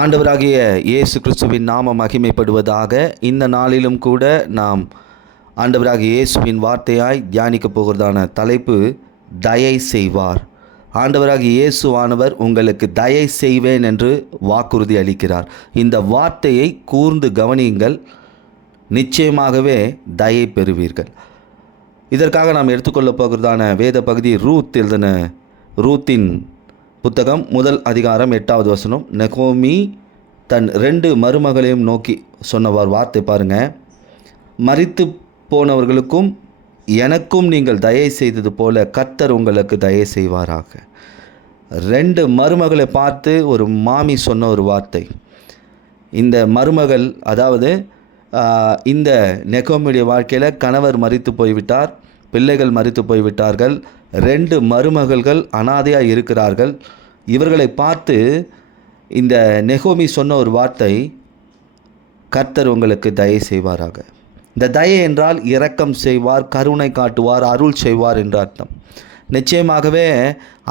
ஆண்டவராகிய இயேசு கிறிஸ்துவின் நாமம் மகிமைப்படுவதாக. இந்த நாளிலும் கூட நாம் ஆண்டவராகிய இயேசுவின் வார்த்தையாய் தியானிக்கப் போகிறதான தலைப்பு தயை செய்வார். ஆண்டவராகிய இயேசுவானவர் உங்களுக்கு தயை செய்வேன் என்று வாக்குறுதி அளிக்கிறார். இந்த வார்த்தையை கூர்ந்து கவனியுங்கள், நிச்சயமாகவே தயை பெறுவீர்கள். இதற்காக நாம் எடுத்துக்கொள்ளப் போகிறதான வேத பகுதி ரூத்தின் புத்தகம் 1 அதிகாரம் 8வது வசனம். நெகோமி தன் 2 மருமகளையும் நோக்கி சொன்னவார் வார்த்தை பாருங்க. மரித்து போனவர்களுக்கும் எனக்கும் நீங்கள் தயை செய்தது போல கர்த்தர் உங்களுக்கு தயை செய்வாராக. 2 மருமகளை பார்த்து ஒரு மாமி சொன்ன ஒரு வார்த்தை. இந்த மருமகள், அதாவது இந்த நெகோமியுடைய வாழ்க்கையில் கணவர் மரித்து போய்விட்டார், பிள்ளைகள் மரித்து போய்விட்டார்கள், 2 மருமகள்கள் அனாதையாக இருக்கிறார்கள். இவர்களை பார்த்து இந்த நெகோமி சொன்ன ஒரு வார்த்தை, கர்த்தர் உங்களுக்கு தயை செய்வாராக. இந்த தயை என்றால் இரக்கம் செய்வார், கருணை காட்டுவார், அருள் செய்வார் என்ற அர்த்தம். நிச்சயமாகவே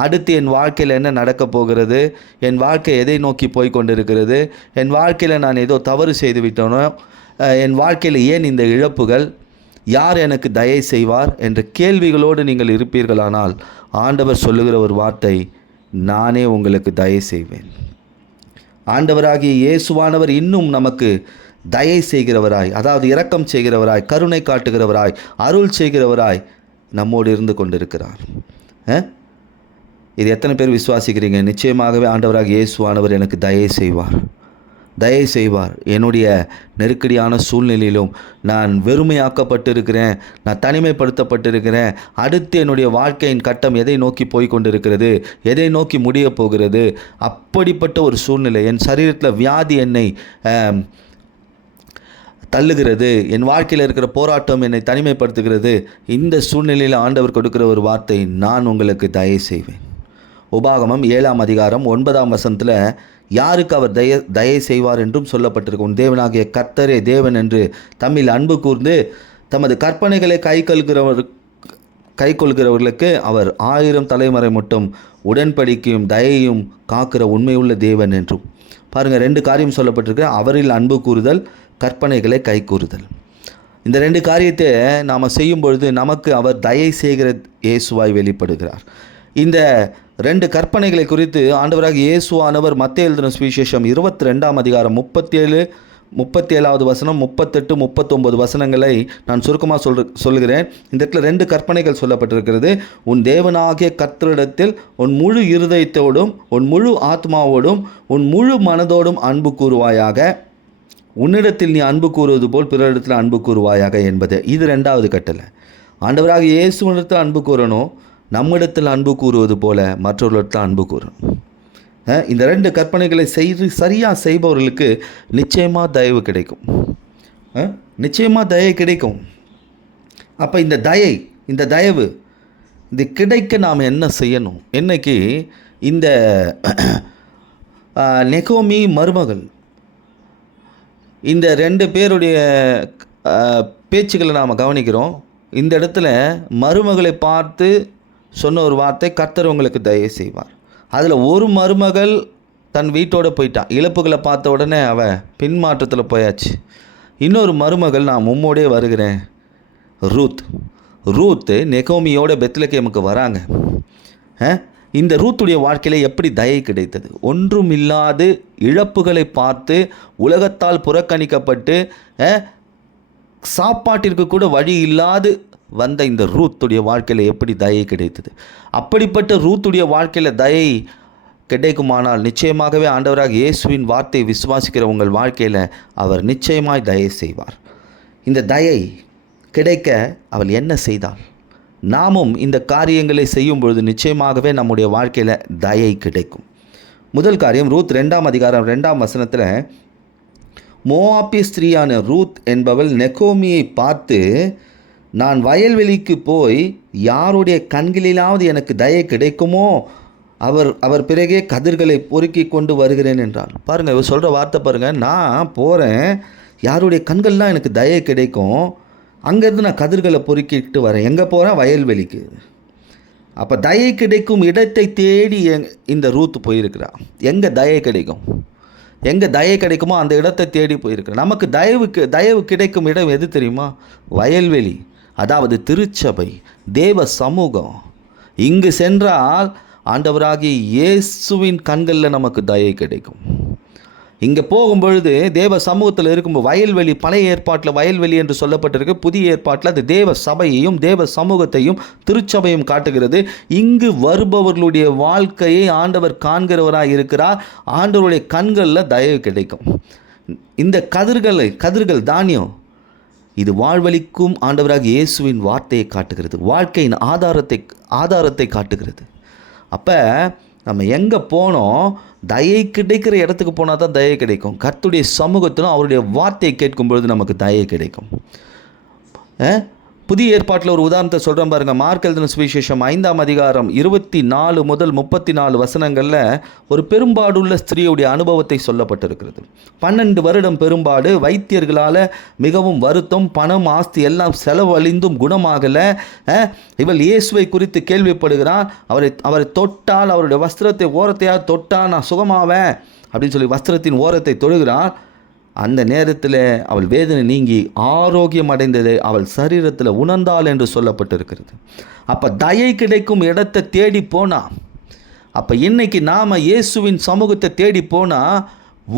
அடுத்து என் வாழ்க்கையில் என்ன நடக்கப் போகிறது, என் வாழ்க்கை எதை நோக்கி போய் கொண்டிருக்கிறது, என் வாழ்க்கையில் நான் ஏதோ தவறு செய்து விட்டேனோ, என் வாழ்க்கையில் ஏன் இந்த இழப்புகள், யார் எனக்கு தயை செய்வார் என்ற கேள்விகளோடு நீங்கள் இருப்பீர்களானால் ஆண்டவர் சொல்லுகிற ஒரு வார்த்தை, நானே உங்களுக்கு தயை செய்வேன். ஆண்டவராகிய இயேசுவானவர் இன்னும் நமக்கு தயை செய்கிறவராய், அதாவது இரக்கம் செய்கிறவராய், கருணை காட்டுகிறவராய், அருள் செய்கிறவராய் நம்மோடு இருந்து கொண்டிருக்கிறார். இது எத்தனை பேர் விசுவாசிக்கிறீங்க? நிச்சயமாகவே ஆண்டவராகிய இயேசுவானவர் எனக்கு தயை செய்வார். என்னுடைய நெருக்கடியான சூழ்நிலையிலும் நான் வெறுமையாக்கப்பட்டிருக்கிறேன், நான் தனிமைப்படுத்தப்பட்டிருக்கிறேன், அடுத்து என்னுடைய வாழ்க்கையின் கட்டம் எதை நோக்கி போய் கொண்டிருக்கிறது, எதை நோக்கி முடிய போகிறது, அப்படிப்பட்ட ஒரு சூழ்நிலை, என் சரீரத்தில் வியாதி என்னை தள்ளுகிறது, என் வாழ்க்கையில் இருக்கிற போராட்டம் என்னை தனிமைப்படுத்துகிறது. இந்த சூழ்நிலையில் ஆண்டவர் கொடுக்கிற ஒரு வார்த்தை, நான் உங்களுக்கு தயை செய்வேன். உபாகமம் 7 அதிகாரம் 9 வசனத்தில் யாருக்கு அவர் தயை செய்வார் என்றும் சொல்லப்பட்டிருக்கு. உன் தேவனாகிய கர்த்தரே தேவன் என்று தம்மில் அன்பு கூர்ந்து தமது கற்பனைகளை கைக்கொள்கிறவர்களுக்கு அவர் 1000 தலைமுறை மட்டும் உடன்படிக்கையும் தயையும் காக்கிற உண்மையுள்ள தேவன் என்றும். பாருங்கள், 2 காரியம் சொல்லப்பட்டிருக்கு. அவரில் அன்பு கூறுதல், கற்பனைகளை கைக்கூறுதல். இந்த 2 காரியத்தை நாம் செய்யும் பொழுது நமக்கு அவர் தயை செய்கிற இயேசுவாய் வெளிப்படுகிறார். இந்த 2 கற்பனைகளை குறித்து ஆண்டவராக இயேசுவானவர் மத்தேயு எழுதின சுவிசேஷம் 22 அதிகாரம் 37வது வசனம், 38, 39 வசனங்களை நான் சுருக்கமாக சொல்கிறேன். இந்த இடத்துல 2 கற்பனைகள் சொல்லப்பட்டிருக்கிறது. உன் தேவனாகிய கர்த்தரிடத்தில் உன் முழு இருதயத்தோடும், உன் முழு ஆத்மாவோடும், உன் முழு மனதோடும் அன்பு கூறுவாயாக. உன்னிடத்தில் நீ அன்பு கூறுவது போல் பிறரிடத்தில் அன்பு கூறுவாயாக என்பது. இது 2வது கட்டளை. ஆண்டவராக இயேசுவிடத்தில் அன்பு கூறணும், நம்மிடத்தில் அன்பு கூறுவது போல மற்றவர்களிடத்தில் அன்பு கூறணும். இந்த 2 கற்பனைகளை சரியாக செய்பவர்களுக்கு நிச்சயமாக தயவு கிடைக்கும், நிச்சயமாக தயை கிடைக்கும். அப்போ இந்த தயவு இது கிடைக்க நாம் என்ன செய்யணும்? இன்னைக்கு இந்த நெகோமி மருமகள், இந்த 2 பேருடைய பேச்சுக்களை நாம் கவனிக்கிறோம். இந்த இடத்துல மருமகளை பார்த்து சொன்ன ஒரு வார்த்தை, கர்த்தர் உங்களுக்கு தயை செய்வார். அதில் ஒரு மருமகள் தன் வீட்டோடு போயிட்டான். இழப்புகளை பார்த்த உடனே அவள் பின்மாற்றத்தில் போயாச்சு. இன்னொரு மருமகள், நான் உம்மோடே வருகிறேன், ரூத் நெகோமியோட பெத்லகேமுக்கு வராங்க. இந்த ரூத்துடைய வாழ்க்கையில் எப்படி தயை கிடைத்தது? ஒன்றும் இல்லாது இழப்புகளை பார்த்து உலகத்தால் புறக்கணிக்கப்பட்டு சாப்பாட்டிற்கு கூட வழி இல்லாது வந்த இந்த ரூத்துடைய வாழ்க்கையில் எப்படி தயை கிடைத்தது? அப்படிப்பட்ட ரூத்துடைய வாழ்க்கையில் தயை கிடைக்குமானால் நிச்சயமாகவே ஆண்டவராக இயேசுவின் வார்த்தையை விசுவாசிக்கிற உங்கள் வாழ்க்கையில் அவர் நிச்சயமாய் தயை செய்வார். இந்த தயை கிடைக்க அவள் என்ன செய்தாள்? நாமும் இந்த காரியங்களை செய்யும் பொழுது நிச்சயமாகவே நம்முடைய வாழ்க்கையில் தயை கிடைக்கும். முதல் காரியம், ரூத் 2 அதிகாரம் 2 வசனத்தில், மோவாபிய ஸ்திரீயான ரூத் என்பவள் நெகோமியை பார்த்து, நான் வயல்வெளிக்கு போய் யாருடைய கண்களிலாவது எனக்கு தயை கிடைக்குமோ அவர் பிறகே கதிர்களை பொறுக்கி கொண்டு வருகிறேன் என்றாள். பாருங்கள், இவர் சொல்கிற வார்த்தை பாருங்கள். நான் போகிறேன், யாருடைய கண்கள்லாம் எனக்கு தயை கிடைக்கும், அங்கேருந்து நான் கதிர்களை பொறுக்கிட்டு வரேன். எங்கே போகிறேன்? வயல்வெளிக்கு. அப்போ தயை கிடைக்கும் இடத்தை தேடி இந்த ரூத் போயிருக்கிறா. எங்கே தயை கிடைக்கும்? எங்கே தயை கிடைக்குமோ அந்த இடத்தை தேடி போயிருக்கிறேன். நமக்கு தயவு கிடைக்கும் இடம் எது தெரியுமா? வயல்வெளி, அதாவது திருச்சபை, தேவ சமூகம். இங்கு சென்றால் ஆண்டவராகிய இயேசுவின் கண்களில் நமக்கு தயை கிடைக்கும். இங்கே போகும்பொழுது தேவ சமூகத்தில் இருக்கும்போது வயல்வெளி, பழைய ஏற்பாட்டில் வயல்வெளி என்று சொல்லப்பட்டிருக்கு. புதிய ஏற்பாட்டில் அது தேவ சபையையும் தேவ சமூகத்தையும் திருச்சபையும் காட்டுகிறது. இங்கு வருபவர்களுடைய வாழ்க்கையை ஆண்டவர் காண்கிறவராக இருக்கிறார். ஆண்டவருடைய கண்களில் தயவு கிடைக்கும். இந்த கதிர்கள் தானியம், இது வாழ்வழிக்கும் ஆண்டவராக இயேசுவின் வார்த்தையை காட்டுகிறது. வாழ்க்கையின் ஆதாரத்தை காட்டுகிறது. அப்போ நம்ம எங்கே போனோம்? தயை கிடைக்கிற இடத்துக்கு போனால் தான் தயை கிடைக்கும். கர்த்தருடைய சமூகத்திலும் அவருடைய வார்த்தையை கேட்கும் பொழுது நமக்கு தயை கிடைக்கும். புதிய ஏற்பாட்டில் ஒரு உதாரணத்தை சொல்கிறேன் பாருங்கள். மார்க் எழுதின சுவிசேஷம் 5ஆம் அதிகாரம் 24 முதல் 34 வசனங்களில் ஒரு பெரும்பாடுள்ள ஸ்திரீயுடைய அனுபவத்தை சொல்லப்பட்டிருக்கிறது. 12 வருடம் பெரும்பாடு, வைத்தியர்களால் மிகவும் வருத்தம், பணம் ஆஸ்தி எல்லாம் செலவழிந்தும் குணமாகலை. இவள் இயேசுவை குறித்து கேள்விப்படுகிறான். அவரை தொட்டால், அவருடைய வஸ்திரத்தை ஓரத்தையாக தொட்டால் நான் சுகமாவேன் அப்படின்னு சொல்லி வஸ்திரத்தின் ஓரத்தை தொடுகிறான். அந்த நேரத்தில் அவள் வேதனை நீங்கி ஆரோக்கியம் அடைந்ததை அவள் சரீரத்தில் உணர்ந்தாள் என்று சொல்லப்பட்டிருக்கிறது. அப்போ தயை கிடைக்கும் இடத்தை தேடி போனால், அப்போ இன்னைக்கு நாம் இயேசுவின் சமூகத்தை தேடி போனால்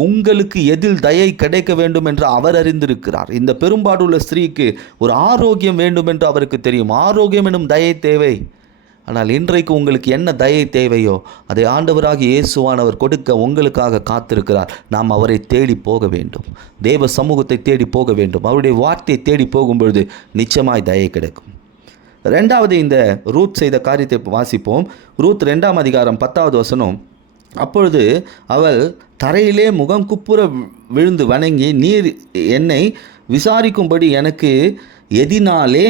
உங்களுக்கு எதில் தயை கிடைக்க வேண்டும் என்று அவர் அறிந்திருக்கிறார். இந்த பெரும்பாடுள்ள ஸ்திரீக்கு ஒரு ஆரோக்கியம் வேண்டும் என்று அவருக்கு தெரியும். ஆரோக்கியம் எனும் தயை தேவை. ஆனால் இன்றைக்கு உங்களுக்கு என்ன தயை தேவையோ அதை ஆண்டவராகிய இயேசுவானவர் கொடுக்க உங்களுக்காக காத்திருக்கிறார். நாம் அவரை தேடி போக வேண்டும். தேவ சமூகத்தை தேடி போக வேண்டும். அவருடைய வார்த்தையை தேடி போகும்பொழுது நிச்சயமாய் தயை கிடைக்கும். ரெண்டாவது, இந்த ரூத் செய்த காரியத்தை வாசிப்போம். ரூத் 2ஆம் அதிகாரம் 10வது வசனம். அப்பொழுது அவள் தரையிலே முகம் குப்புற விழுந்து வணங்கி, நீர் என்னை விசாரிக்கும்படி எனக்கு எதினாலே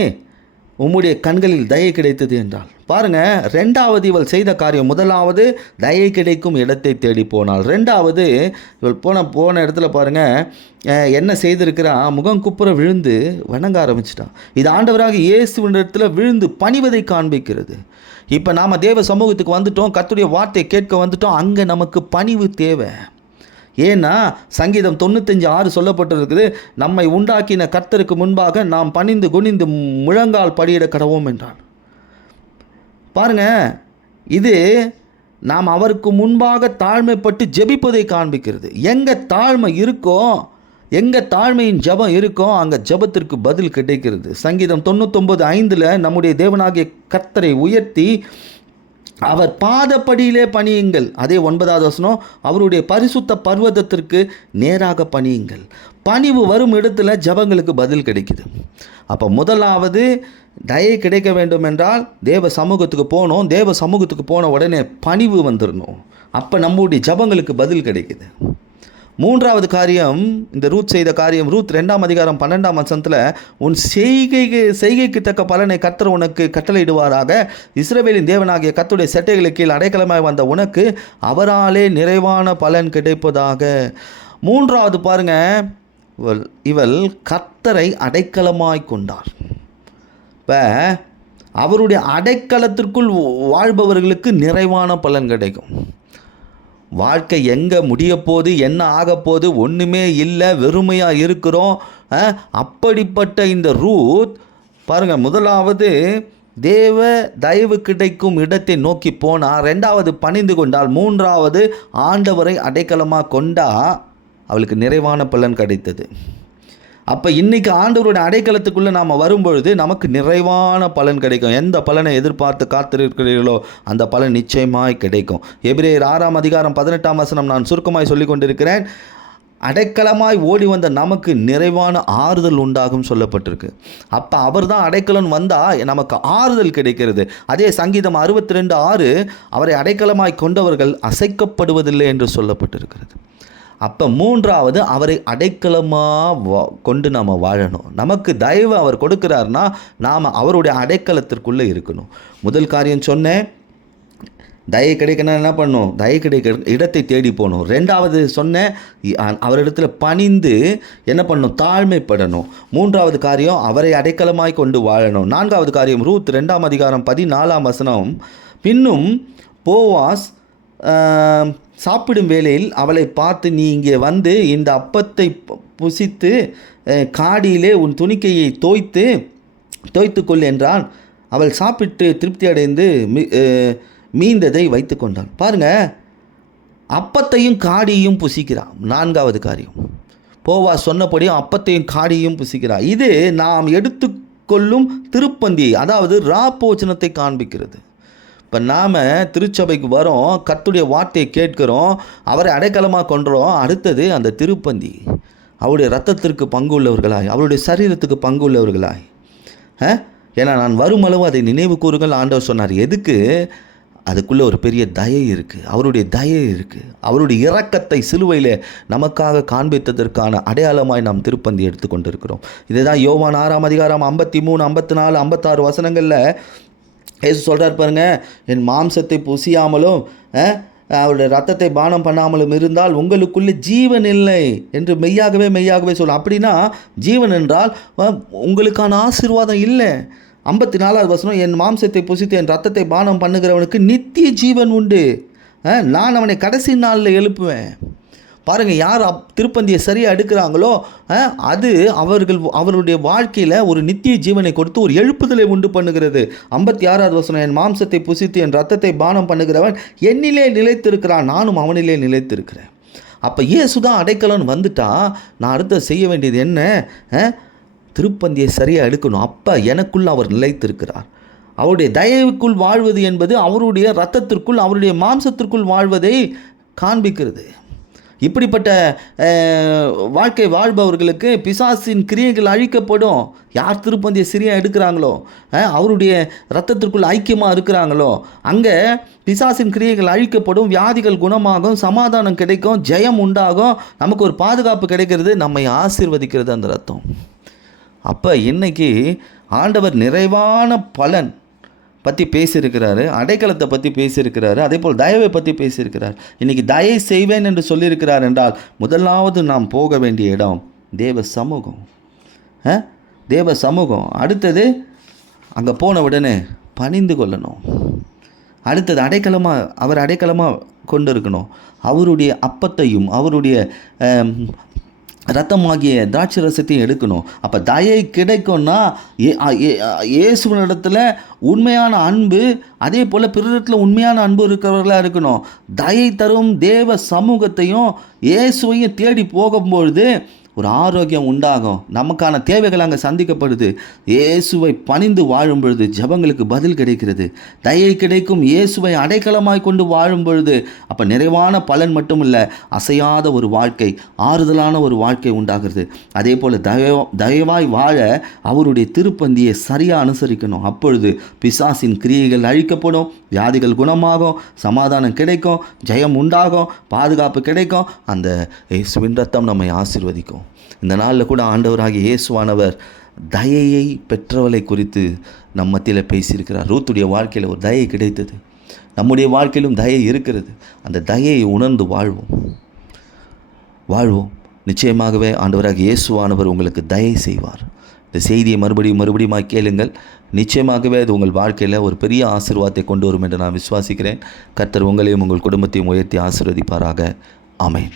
உம்முடைய கண்களில் தயை கிடைத்தது என்றாள். பாருங்கள், ரெண்டாவது இவள் செய்த காரியம். முதலாவது தயை கிடைக்கும் இடத்தை தேடி போனாள். ரெண்டாவது இவள் போன இடத்துல பாருங்கள் என்ன செய்திருக்கிறா? முகம் குப்புற விழுந்து வணங்க ஆரம்பிச்சிட்டான். இது ஆண்டவராக இயேசுவின் இடத்துல விழுந்து பணிவதை காண்பிக்கிறது. இப்போ நாம் தேவ சமூகத்துக்கு வந்துட்டோம், கர்த்தருடைய வார்த்தையை கேட்க வந்துட்டோம். அங்கே நமக்கு பணிவு தேவை. ஏன்னா சங்கீதம் 95:6 சொல்லப்பட்டிருக்குது, நம்மை உண்டாக்கின கர்த்தருக்கு முன்பாக நாம் பணிந்து குனிந்து முழங்கால் படியிட கடவோம் என்றான். பாருங்க, இது நாம் அவருக்கு முன்பாக தாழ்மைப்பட்டு ஜெபிப்பதை காண்பிக்கிறது. எங்கே தாழ்மை இருக்கோ, எங்கே தாழ்மையின் ஜெபம் இருக்கோ அங்கே ஜெபத்திற்கு பதில் கிடைக்கிறது. சங்கீதம் 99:5 நம்முடைய தேவனாகிய கர்த்தரை உயர்த்தி அவர் பாதப்படியிலே பணியுங்கள். அதே 9வது வசனம், அவருடைய பரிசுத்த பர்வதத்திற்கு நேராக பணியுங்கள். பணிவு வரும் இடத்துல ஜபங்களுக்கு பதில் கிடைக்குது. அப்போ முதலாவது தயை கிடைக்க வேண்டும் என்றால் தேவ சமூகத்துக்கு போகணும். தேவ சமூகத்துக்கு போன உடனே பணிவு வந்துடணும். அப்போ நம்முடைய ஜபங்களுக்கு பதில் கிடைக்குது. மூன்றாவது காரியம், இந்த ரூத் செய்த காரியம். ரூத் 2ஆம் அதிகாரம் 12ஆம் வசனத்தில், உன் செய்கைக்கு தக்க பலனை கர்த்தர் உனக்கு கட்டளையிடுவாராக. இஸ்ரவேலின் தேவனாகிய கர்த்தருடைய செட்டைகளுக்கு கீழ் அடைக்கலமாய் வந்த உனக்கு அவராலே நிறைவான பலன் கிடைப்பதாக. மூன்றாவது பாருங்க, இவள் கர்த்தரை அடைக்கலமாய் கொண்டார். இப்போ அவருடைய அடைக்கலத்திற்குள் வாழ்பவர்களுக்கு நிறைவான பலன் கிடைக்கும். வாழ்க்கை எங்கே முடிய போது, என்ன ஆக போது, ஒன்றுமே இல்லை, வெறுமையாக இருக்கிறோம். அப்படிப்பட்ட இந்த ரூத் பாருங்கள், முதலாவது தேவ தயவு கிடைக்கும் இடத்தை நோக்கி போனால், ரெண்டாவது பணிந்து கொண்டால், மூன்றாவது ஆண்டவரை அடைக்கலமாக கொண்டா அவளுக்கு நிறைவான பலன் கிடைத்தது. அப்போ இன்றைக்கி ஆண்டவருடைய அடைக்கலத்துக்குள்ளே நாம் வரும்பொழுது நமக்கு நிறைவான பலன் கிடைக்கும். எந்த பலனை எதிர்பார்த்து காத்திருக்கிறீர்களோ அந்த பலன் நிச்சயமாய் கிடைக்கும். எபிரேயர் 6ஆம் அதிகாரம் 18ஆம் வசனம் நான் சுருக்கமாய் சொல்லி கொண்டிருக்கிறேன். அடைக்கலமாய் ஓடி வந்த நமக்கு நிறைவான ஆறுதல் உண்டாகும் சொல்லப்பட்டிருக்கு. அப்போ அவர் தான் அடைக்கலம் வந்தால் நமக்கு ஆறுதல் கிடைக்கிறது. அதே சங்கீதம் 62:6 அவரை அடைக்கலமாய் கொண்டவர்கள் அசைக்கப்படுவதில்லை என்று சொல்லப்பட்டிருக்கிறது. அப்போ மூன்றாவது அவரை அடைக்கலமாக கொண்டு நாம் வாழணும். நமக்கு தயவு அவர் கொடுக்கிறார்னா நாம் அவருடைய அடைக்கலத்திற்குள்ளே இருக்கணும். முதல் காரியம் சொன்னேன், தயை கிடைக்கணும் என்ன பண்ணணும்? தயை கிடைக்க இடத்தை தேடி போகணும். ரெண்டாவது சொன்னேன், அவரிடத்துல பணிந்து என்ன பண்ணணும்? தாழ்மைப்படணும். மூன்றாவது காரியம் அவரை அடைக்கலமாய் கொண்டு வாழணும். நான்காவது காரியம், ரூத் 2ஆம் அதிகாரம் 14ஆம் வசனம், பின்னும் போவாஸ் சாப்பிடும் வேளையில் அவளை பார்த்து, நீ இங்கே வந்து இந்த அப்பத்தை புசித்து காடியிலே உன் துணிக்கையை தோய்த்துக்கொள் என்றான். அவள் சாப்பிட்டு திருப்தி அடைந்து மீந்ததை வைத்து கொண்டாள். பாருங்கள், அப்பத்தையும் காடியையும் புசிக்கிறான். 4வது காரியம், போவா சொன்னபடியும் அப்பத்தையும் காடியையும் புசிக்கிறான். இது நாம் எடுத்துக்கொள்ளும் திருப்பந்தி, அதாவது ராப்போச்சனத்தை காண்பிக்கிறது. இப்போ நாம் திருச்சபைக்கு வரோம், கர்த்தருடைய வார்த்தையை கேட்கிறோம், அவரை அடைக்கலமாக கொண்டுறோம். அடுத்தது அந்த திருப்பந்தி, அவருடைய இரத்தத்திற்கு பங்கு உள்ளவர்களாய், அவருடைய சரீரத்துக்கு பங்கு உள்ளவர்களாய். ஏன்னா நான் வருமளவு அதை நினைவு கூறுங்கள் ஆண்டவர் சொன்னார். எதுக்கு? அதுக்குள்ளே ஒரு பெரிய தயை இருக்குது, அவருடைய தயை இருக்குது. அவருடைய இரக்கத்தை சிலுவையில் நமக்காக காண்பித்ததற்கான அடையாளமாய் நாம் திருப்பந்தி எடுத்து கொண்டிருக்கிறோம். இதுதான் யோவான் 6ஆம் அதிகாரம் 53, 54, 56 வசனங்களில் இயேசு சொல்கிறார் பாருங்க, என் மாம்சத்தை புசியாமலும் அவருடைய ரத்தத்தை பானம் பண்ணாமலும் இருந்தால் உங்களுக்குள்ளே ஜீவன் இல்லை என்று மெய்யாகவே சொல்ல. அப்படின்னா ஜீவன் என்றால் உங்களுக்கான ஆசீர்வாதம் இல்லை. 54வது வசனம், என் மாம்சத்தை புசித்து என் ரத்தத்தை பானம் பண்ணுகிறவனுக்கு நித்திய ஜீவன் உண்டு, நான் அவனை கடைசி நாளில் எழுப்புவேன். பாருங்கள், யார் திருப்பந்தியை சரியாக எடுக்கிறாங்களோ அது அவருடைய வாழ்க்கையில் ஒரு நித்திய ஜீவனை கொடுத்து ஒரு எழுப்புதலை உண்டு பண்ணுகிறது. 56வது வசனம், என் மாம்சத்தை புசித்து என் ரத்தத்தை பானம் பண்ணுகிறவன் என்னிலே நிலைத்திருக்கிறான், நானும் அவனிலே நிலைத்திருக்கிறேன். அப்போ இயேசுதான் அடைக்கலன்னு வந்துட்டா நான் அடுத்த செய்ய வேண்டியது என்ன? திருப்பந்தியை சரியாக எடுக்கணும். அப்போ எனக்குள் அவர் நிலைத்திருக்கிறார். அவருடைய தயவுக்குள் வாழ்வது என்பது அவருடைய இரத்தத்திற்குள், அவருடைய மாம்சத்திற்குள் வாழ்வதை காண்பிக்கிறது. இப்படிப்பட்ட வாழ்க்கை வாழ்பவர்களுக்கு பிசாசின் கிரியைகள் அழிக்கப்படும். யார் திருப்பந்தியை சரியாக எடுக்கிறாங்களோ, அவருடைய இரத்தத்திற்குள் ஐக்கியமாக இருக்கிறாங்களோ, அங்கே பிசாசின் கிரியைகள் அழிக்கப்படும், வியாதிகள் குணமாகும், சமாதானம் கிடைக்கும், ஜெயம் உண்டாகும், நமக்கு ஒரு பாதுகாப்பு கிடைக்கிறது, நம்மை ஆசீர்வதிக்கிறது அந்த ரத்தம். அப்போ இன்னைக்கு ஆண்டவர் நிறைவான பலன் பற்றி பேசியிருக்கிறாரு, அடைக்கலத்தை பற்றி பேசியிருக்கிறாரு, அதே போல் தயவை பற்றி பேசியிருக்கிறார். இன்றைக்கி தயை செய்வேன் என்று சொல்லியிருக்கிறார் என்றால் முதலாவது நாம் போக வேண்டிய இடம் தேவ சமூகம். தேவ சமூகம். அடுத்தது அங்கே போன உடனே பணிந்து கொள்ளணும். அடுத்தது அவர் அடைக்கலமாக கொண்டு இருக்கணும். அவருடைய அப்பத்தையும் அவருடைய ரத்தமாகிய திராட்சை ரசத்தையும் எடுக்கணும். அப்போ தயை கிடைக்கும்னா இயேசுவினிடத்தில் உண்மையான அன்பு, அதே போல் பிறரிடத்தில் உண்மையான அன்பு இருக்கிறவர்களாக இருக்கணும். தயை தரும் தேவ சமூகத்தையும் இயேசுவையும் தேடி போகும்பொழுது ஒரு ஆரோக்கியம் உண்டாகும். நமக்கான தேவைகள் அங்கே சந்திக்கப்படுது. இயேசுவை பணிந்து வாழும் பொழுது ஜெபங்களுக்கு பதில் கிடைக்கிறது. தயை கிடைக்கும். இயேசுவை அடைக்கலமாய் கொண்டு வாழும் பொழுது அப்போ நிறைவான பலன் மட்டும் இல்லை, அசையாத ஒரு வாழ்க்கை, ஆறுதலான ஒரு வாழ்க்கை உண்டாகிறது. அதே போல் தயவாய் வாழ அவருடைய திருப்பந்தியை சரியாக அனுசரிக்கணும். அப்பொழுது பிசாசின் கிரியைகள் அழிக்கப்படும், வியாதிகள் குணமாகும், சமாதானம் கிடைக்கும், ஜெயம் உண்டாகும், பாதுகாப்பு கிடைக்கும். அந்த இயேசுவின் ரத்தம் நம்மை ஆசீர்வதிக்கும். இந்த நாளில் கூட ஆண்டவராகிய இயேசுவானவர் தயையை பெற்றவளை குறித்து நம் மத்தியில் பேசியிருக்கிறார். ரூத்துடைய வாழ்க்கையில் ஒரு தயை கிடைத்தது. நம்முடைய வாழ்க்கையிலும் தயை இருக்கிறது. அந்த தயையை உணர்ந்து வாழ்வோம். நிச்சயமாகவே ஆண்டவராகிய இயேசுவானவர் உங்களுக்கு தயை செய்வார். இந்த செய்தியை மறுபடியும் கேளுங்கள். நிச்சயமாகவே அது உங்கள் வாழ்க்கையில் ஒரு பெரிய ஆசீர்வாதத்தை கொண்டு வரும் என்று நான் விசுவாசிக்கிறேன். கர்த்தர் உங்களையும் உங்கள் குடும்பத்தையும் உயர்த்தி ஆசீர்வதிப்பாராக. ஆமென்.